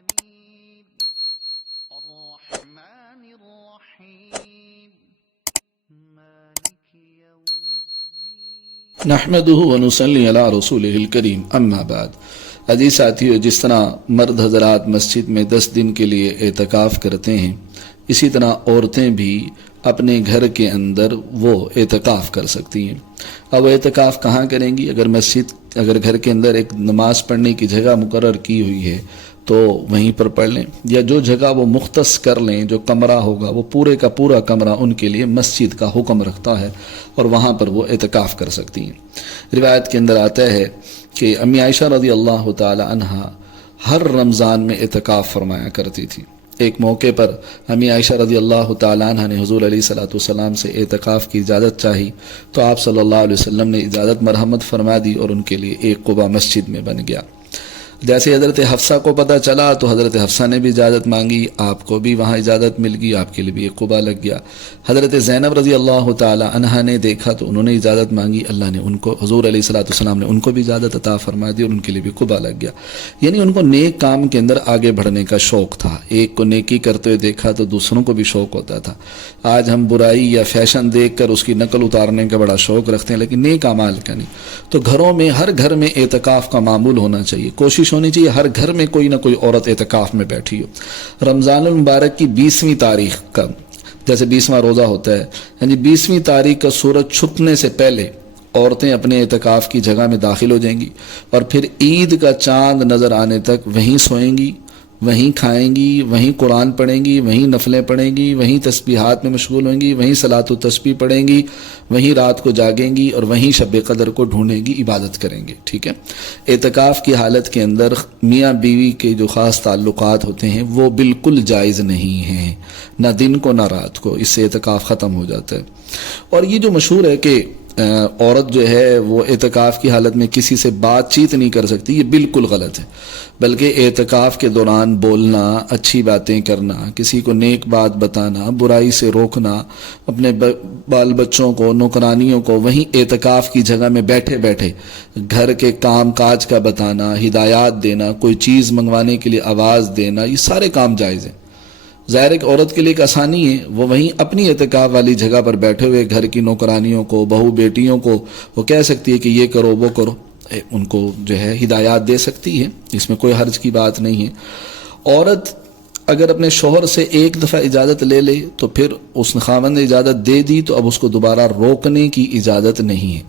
العالمين الرحمن الرحيم مالك يوم الدين نحمده ونصلي علی رسولہ الکریم اما بعد۔ عزیز ساتھیو، جس طرح مرد حضرات مسجد میں 10 دن کے لیے اعتکاف کرتے ہیں، اسی طرح عورتیں بھی اپنے گھر کے اندر وہ اعتکاف کر سکتی ہیں۔ اب اعتکاف کہاں کریں گی؟ اگر گھر کے اندر ایک نماز پڑھنے کی جگہ مقرر کی ہوئی ہے تو وہیں پر پڑھ لیں، یا جو جگہ وہ مختص کر لیں، جو کمرہ ہوگا وہ پورے کا پورا کمرہ ان کے لیے مسجد کا حکم رکھتا ہے اور وہاں پر وہ اعتکاف کر سکتی ہیں۔ روایت کے اندر آتا ہے کہ امی عائشہ رضی اللہ تعالی عنہا ہر رمضان میں اعتکاف فرمایا کرتی تھی۔ ایک موقع پر امی عائشہ رضی اللہ تعالی عنہ نے حضور علیہ الصلوۃ والسلام سے اعتکاف کی اجازت چاہی تو آپ صلی اللہ علیہ وسلم نے اجازت مرحمت فرما دی اور ان کے لیے ایک قبہ مسجد میں بن گیا۔ جیسے حضرت حفصہ کو پتہ چلا تو حضرت حفصہ نے بھی اجازت مانگی، آپ کو بھی وہاں اجازت مل گئی، آپ کے لیے بھی ایک قبہ لگ گیا۔ حضرت زینب رضی اللہ تعالی عنہا نے دیکھا تو انہوں نے اجازت مانگی، اللہ نے ان کو، حضور علیہ الصلوۃ والسلام نے ان کو بھی اجازت عطا فرما دی اور ان کے لیے بھی قبہ لگ گیا۔ یعنی ان کو نیک کام کے اندر آگے بڑھنے کا شوق تھا، ایک کو نیکی کرتے ہوئے دیکھا تو دوسروں کو بھی شوق ہوتا تھا۔ آج ہم برائی یا فیشن دیکھ کر اس کی نقل اتارنے کا بڑا شوق رکھتے ہیں، لیکن نیک اعمال کا نہیں۔ تو گھروں میں، ہر گھر میں اعتکاف کا معمول ہونا چاہیے، کوشش ہونی چاہیے ہر گھر میں کوئی نہ کوئی عورت اعتکاف میں بیٹھی ہو۔ رمضان المبارک کی 20ویں تاریخ کا، جیسے 20واں روزہ ہوتا ہے، یعنی 20ویں تاریخ کا سورج چھپنے سے پہلے عورتیں اپنے اعتکاف کی جگہ میں داخل ہو جائیں گی اور پھر عید کا چاند نظر آنے تک وہیں سوئیں گی، وہیں کھائیں گی، وہیں قرآن پڑھیں گی، وہیں نفلیں پڑھیں گی، وہیں تسبیحات میں مشغول ہوں گی، وہیں صلاۃ و تسبیح پڑھیں گی، وہیں رات کو جاگیں گی اور وہیں شب قدر کو ڈھونڈیں گی، عبادت کریں گے۔ ٹھیک ہے، اعتکاف کی حالت کے اندر میاں بیوی کے جو خاص تعلقات ہوتے ہیں وہ بالکل جائز نہیں ہیں، نہ دن کو نہ رات کو، اس سے اعتکاف ختم ہو جاتا ہے۔ اور یہ جو مشہور ہے کہ عورت جو ہے وہ اعتکاف کی حالت میں کسی سے بات چیت نہیں کر سکتی، یہ بالکل غلط ہے۔ بلکہ اعتکاف کے دوران بولنا، اچھی باتیں کرنا، کسی کو نیک بات بتانا، برائی سے روکنا، اپنے بال بچوں کو، نوکرانیوں کو وہیں اعتکاف کی جگہ میں بیٹھے بیٹھے گھر کے کام کاج کا بتانا، ہدایات دینا، کوئی چیز منگوانے کے لیے آواز دینا، یہ سارے کام جائز ہیں۔ ظاہر ایک عورت کے لیے ایک آسانی ہے، وہ وہیں اپنی اعتکاف والی جگہ پر بیٹھے ہوئے گھر کی نوکرانیوں کو، بہو بیٹیوں کو وہ کہہ سکتی ہے کہ یہ کرو وہ کرو، ان کو جو ہے ہدایات دے سکتی ہے، اس میں کوئی حرج کی بات نہیں ہے۔ عورت اگر اپنے شوہر سے ایک دفعہ اجازت لے لے تو پھر اس نے خاوند نے اجازت دے دی تو اب اس کو دوبارہ روکنے کی اجازت نہیں ہے۔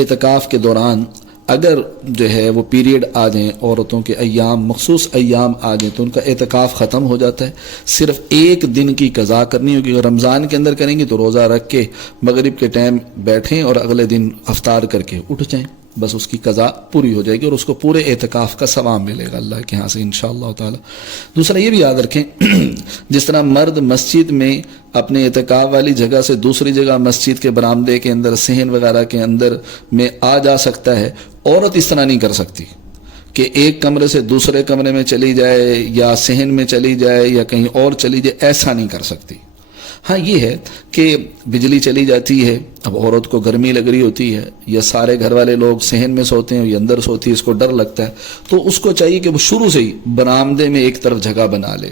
اعتکاف کے دوران اگر جو ہے وہ پیریڈ آ جائیں، عورتوں کے ایام، مخصوص ایام آ جائیں تو ان کا اعتکاف ختم ہو جاتا ہے۔ صرف ایک دن کی قضا کرنی ہوگی۔ اگر رمضان کے اندر کریں گے تو روزہ رکھ کے مغرب کے ٹائم بیٹھیں اور اگلے دن افطار کر کے اٹھ جائیں، بس اس کی قضا پوری ہو جائے گی اور اس کو پورے اعتکاف کا ثواب ملے گا اللہ کے ہاں سے انشاءاللہ تعالی۔ دوسرا یہ بھی یاد رکھیں، جس طرح مرد مسجد میں اپنے اعتکاف والی جگہ سے دوسری جگہ مسجد کے برآمدے کے اندر، صحن وغیرہ کے اندر میں آ جا سکتا ہے، عورت اس طرح نہیں کر سکتی کہ ایک کمرے سے دوسرے کمرے میں چلی جائے یا صحن میں چلی جائے یا کہیں اور چلی جائے، ایسا نہیں کر سکتی۔ ہاں یہ ہے کہ بجلی چلی جاتی ہے، اب عورت کو گرمی لگ رہی ہوتی ہے یا سارے گھر والے لوگ صحن میں سوتے ہیں یا اندر سوتی ہے، اس کو ڈر لگتا ہے تو اس کو چاہیے کہ وہ شروع سے ہی برآمدے میں ایک طرف جگہ بنا لے۔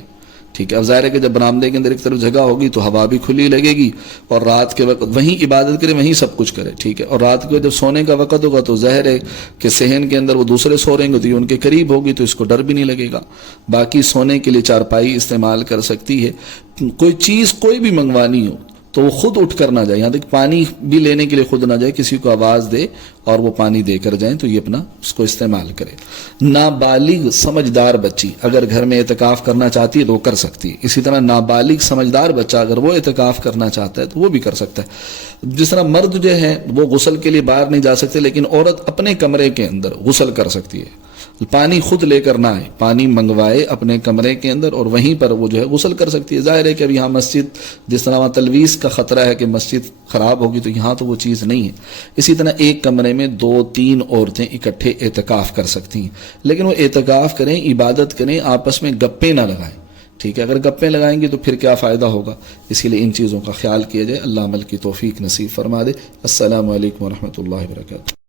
ٹھیک ہے، اب ظاہر ہے کہ جب برآمدے کے اندر ایک طرف جگہ ہوگی تو ہوا بھی کھلی لگے گی اور رات کے وقت وہیں عبادت کرے، وہیں سب کچھ کرے۔ ٹھیک ہے، اور رات کو جب سونے کا وقت ہوگا تو ظاہر ہے کہ صحن کے اندر وہ دوسرے سو رہیں گے تو یہ ان کے قریب ہوگی تو اس کو ڈر بھی نہیں لگے گا۔ باقی سونے کے لیے چارپائی استعمال کر سکتی ہے۔ کوئی چیز کوئی بھی منگوانی ہو تو وہ خود اٹھ کر نہ جائے، یہاں تک پانی بھی لینے کے لیے خود نہ جائے، کسی کو آواز دے اور وہ پانی دے کر جائیں تو یہ اپنا اس کو استعمال کرے۔ نابالغ سمجھدار بچی اگر گھر میں اعتکاف کرنا چاہتی ہے تو وہ کر سکتی ہے، اسی طرح نابالغ سمجھدار بچہ اگر وہ اعتکاف کرنا چاہتا ہے تو وہ بھی کر سکتا ہے۔ جس طرح مرد جو ہے وہ غسل کے لیے باہر نہیں جا سکتے، لیکن عورت اپنے کمرے کے اندر غسل کر سکتی ہے، پانی خود لے کر نہ آئے، پانی منگوائے اپنے کمرے کے اندر اور وہیں پر وہ جو ہے غسل کر سکتی ہے۔ ظاہر ہے کہ اب یہاں مسجد، جس طرح وہاں تلویث کا خطرہ ہے کہ مسجد خراب ہوگی تو یہاں تو وہ چیز نہیں ہے۔ اسی طرح ایک کمرے میں 2-3 عورتیں اکٹھے اعتکاف کر سکتی ہیں، لیکن وہ اعتکاف کریں، عبادت کریں، آپس میں گپیں نہ لگائیں۔ ٹھیک ہے، اگر گپیں لگائیں گے تو پھر کیا فائدہ ہوگا؟ اس کے لیے ان چیزوں کا خیال کیا جائے۔ اللہ عمل کی توفیق نصیب فرما دے۔ السلام علیکم ورحمۃ اللہ وبرکاتہ۔